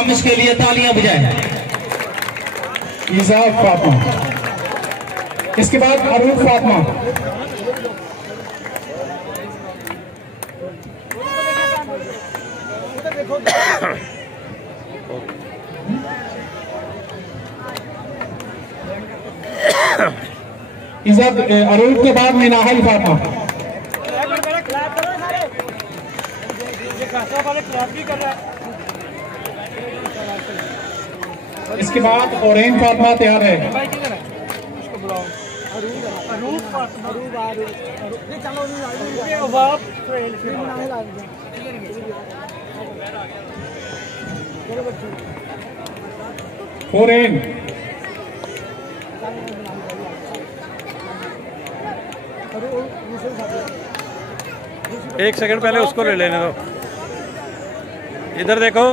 Performance के लिए तालियां बजाएं। ईज़ा फातिमा, इसके बाद अरूफ फातिमा। ईज़ा अरूफ के बाद मिनाहल फातिमा। इसके बाद ओरेन फातिमा तैयार है। ओरेन एक सेकंड पहले उसको ले लेने दो। इधर देखो,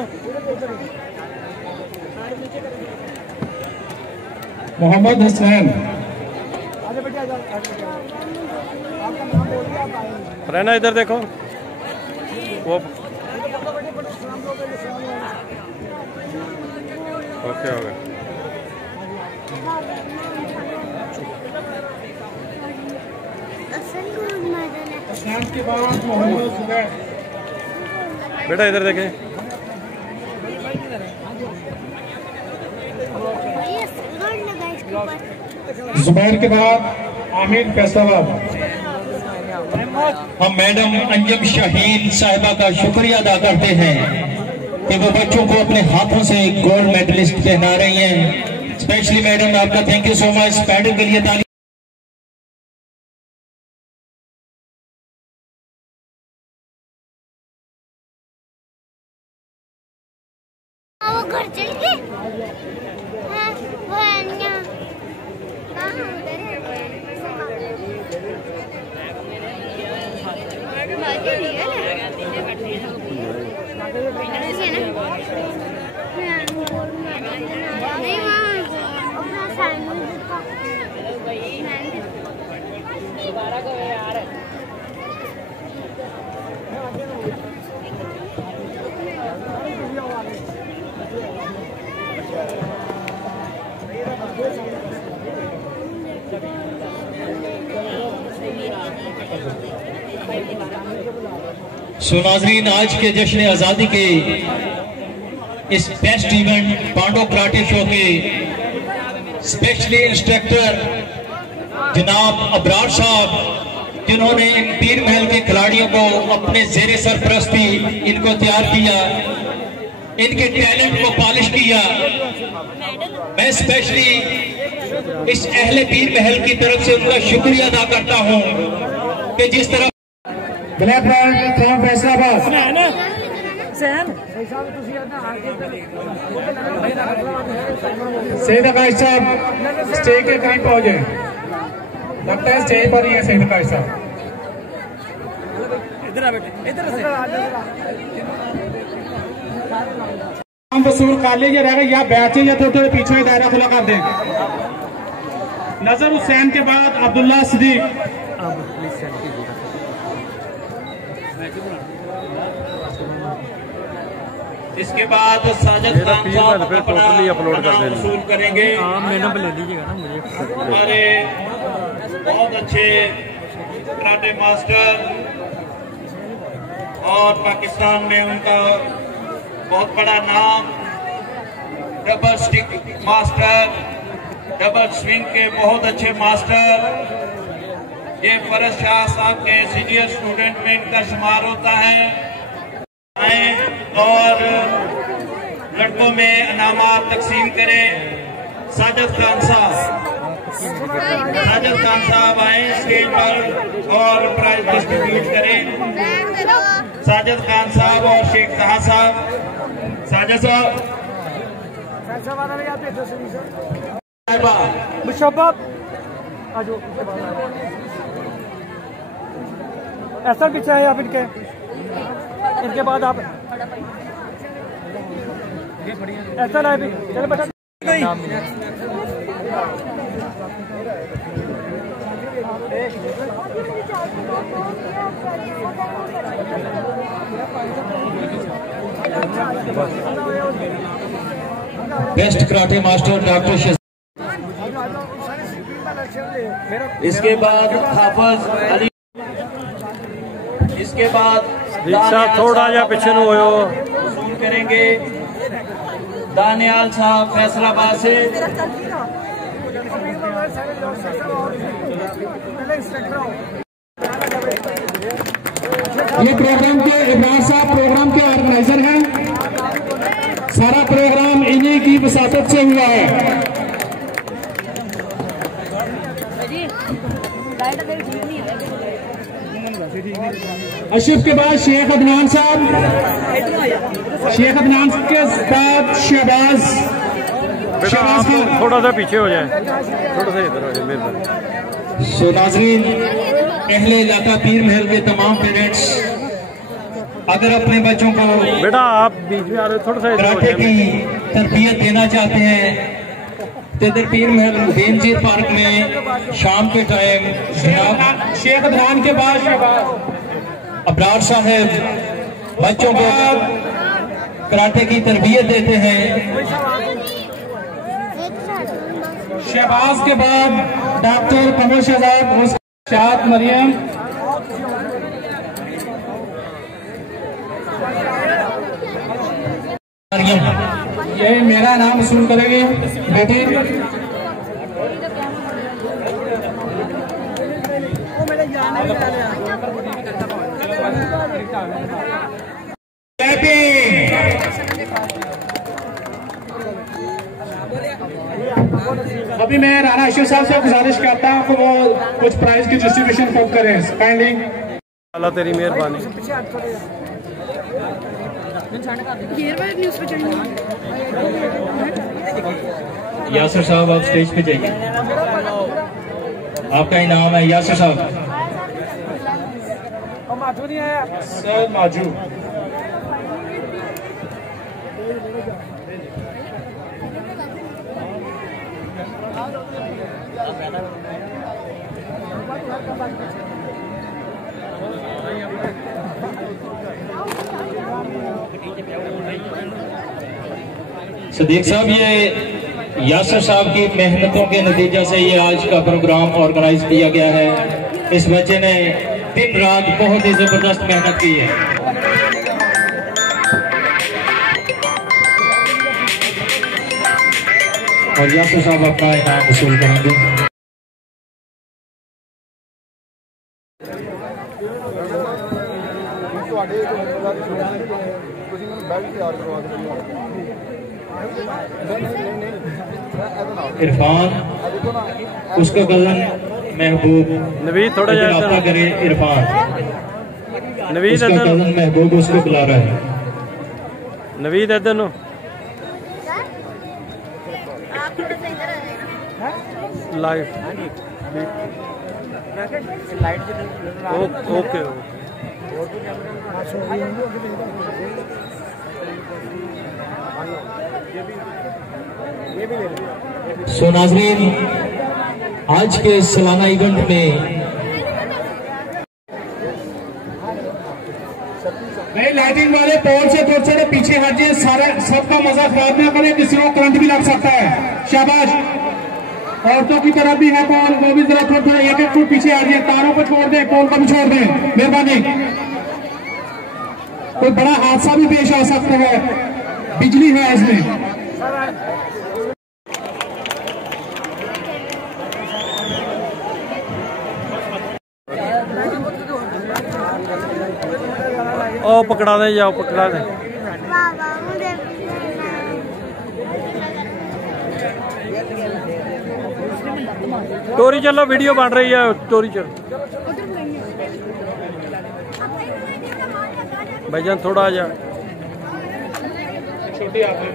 मोहम्मद हुसैन। रहना इधर देखो वो। ओके हो गया। के बाद मोहम्मद जुबैर। बेटा इधर देखें। जुबैर के बाद आमिर फैसलाबाद। हम मैडम अंजम शाहीन साहिबा का शुक्रिया अदा करते हैं कि वो बच्चों को अपने हाथों से गोल्ड मेडलिस्ट पहना रही हैं। स्पेशली मैडम आपका thank you so much. Paddle के लिए ताली। घर चल गए। सो नाजरीन, आज के जश्न आज़ादी के इस best event Pando karate show के स्पेशली इंस्ट्रक्टर जनाब अबरार साहब, जिन्होंने इन तीर महल के खिलाड़ियों को अपने जेरे सरपरस्ती इनको तैयार किया, इनके टैलेंट को पॉलिश किया, मैं स्पेशली इस अहले पीर महल की तरफ से उनका शुक्रिया अदा करता हूं कि जिस तरह black ball from Faisalabad. Saeed Akash sahab stage के करीब पहुंचे, लगता है स्टेज पर ही है सईद आकाश साहब। हम वसूल कर लीजिए, रह गए या बैठे या थोड़े पीछे दायरा खुला कर दें। नजर हुसैन के बाद अब्दुल्ला सिद्दीक। इसके बाद साजिद खान साहब टोटली अपलोड कर देंगे, वसूल करेंगे। मैडम पे ले लीजिएगा ना मुझे। हमारे बहुत अच्छे कराटे मास्टर और पाकिस्तान में उनका बहुत बड़ा नाम, double stick master, double swing के बहुत अच्छे मास्टर, ये फरज शाह साहब के सीनियर स्टूडेंट में इनका शुमार होता है। और लड़कों में इनामात तकसीम करें। साजिद खान साहब आए स्टेज पर और प्राइज डिस्ट्रीब्यूट करें। साजिद खान साहब और शेख ताहा साहब। साजिद साहब, मुशब्बत ऐसा पीछे है आप इनके बाद आप ऐसा ना भी चलो बेटा। Best karate master doctor Shahzad. इसके बाद हाफिज अली, इसके बाद थोड़ा जा पीछे नु होयो वसूल करेंगे दानियाल साहब फैसलाबाद से। ये प्रोग्राम के इमरान साहब प्रोग्राम के ऑर्गेनाइजर हैं। सारा प्रोग्राम इन्हीं की वसातत से हुआ है। अशरफ के बाद शेख अदनान साहब, शेख अदनान के बाद शहबाज। बेटा आप थोड़ा सा पीछे हो जाए, थोड़ा सा इधर हो जाए मेहरबानी। सो नाज़रीन, अहले इलाका पीर महल के तमाम पेरेंट्स अगर अपने बच्चों को बेटा आप बीच में आ रहे, थोड़ा सा कराटे की तरबियत देना चाहते हैं तो इधर पीर महल बेनजीर पार्क में शाम के टाइम शेख अदनान के बाद शहबाज अबरार साहब बच्चों को कराटे की तरबियत देते हैं। शहबाज के बाद डॉक्टर कमर शहजाद, शाद मरियम, ये मेरा नाम वसूल करेंगे बेटी। अभी मैं राणा अशरफ साहब से गुजारिश करता हूँ कि वो कुछ प्राइज की डिस्ट्रीब्यूशन खुद करें काइंडली। अल्लाह तेरी मेहरबानी। यासिर साहब आप स्टेज पे जाइए, आपका इनाम है। यासिर साहब सर माजू। सदीक साहब, ये यासिर साहब की मेहनतों के नतीजे से ये आज का प्रोग्राम ऑर्गेनाइज किया गया है। इस बच्चे ने दिन रात बहुत ही जबरदस्त मेहनत की है। और यासिर साहब अपना इनाम वसूल करेंगे। इरफान, उसका कजन महबूब, नवीद थोड़ा आपका करे। इरफान, नवीद उसका कजन महबूब उसको बुला रहा है। नवीद इधर नो लाइट ओके। सो नाज़रीन, आज के सालाना इवेंट में नहीं, लाइटिंग वाले पोल से थोड़े थोड़े पीछे हटिए। सारा सबका मजा खराब ना करें, किसी को करंट भी लग सकता है। शाबाश। औरतों की तरफ भी है पोल, वो भी जरा थोड़ा थोड़ा एक एक फुट पीछे हटिए। तारों को छोड़ दें, पोल को भी छोड़ दें, मेहरबानी। कोई बड़ा हादसा भी पेश आ सकता है, बिजली है इसमें। ओ पकड़ा दे, जाओ पकड़ा दे। टोरी चलो, वीडियो बन रही है, टोरी चलो। भाईजान थोड़ा आ जा। छोटी आदमी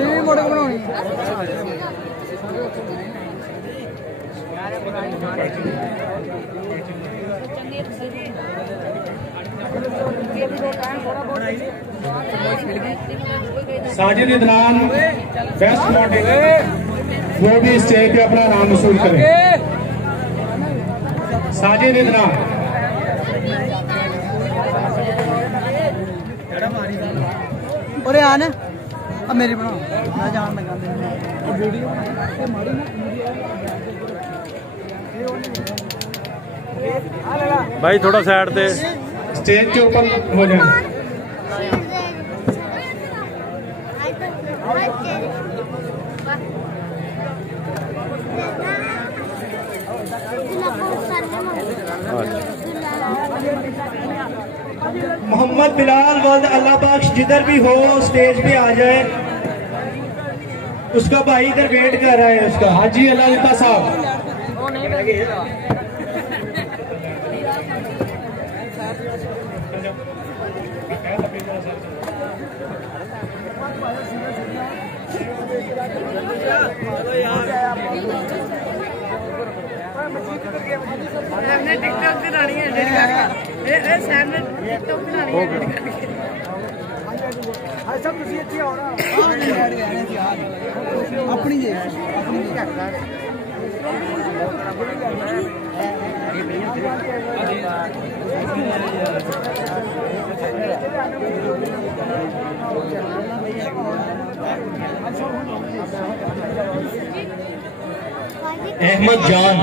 मेरी भी मोटे बनानी साजिद इदनान बेस्ट मॉडल वो भी स्टेज पे अपना नाम वसूल करें। साजिद इदनान और आने अब मेरी बनाओ मैं जान लगा वीडियो भाई थोड़ा साइड पे स्टेज के ऊपर हो जाए। मोहम्मद बिलाल वल्द अल्लाह बख्श जिधर भी हो स्टेज पे आ जाए। उसका भाई इधर वेट कर रहा है उसका। हाजी अल्लाह साहब टिकटॉक बनानी है टिकटॉक बनानी है सब तुसी अच्छी हो रहा अपनी जे अहमद जान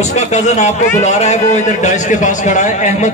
उसका कजन आपको बुला रहा है, वो इधर डाइस के पास खड़ा है। अहमद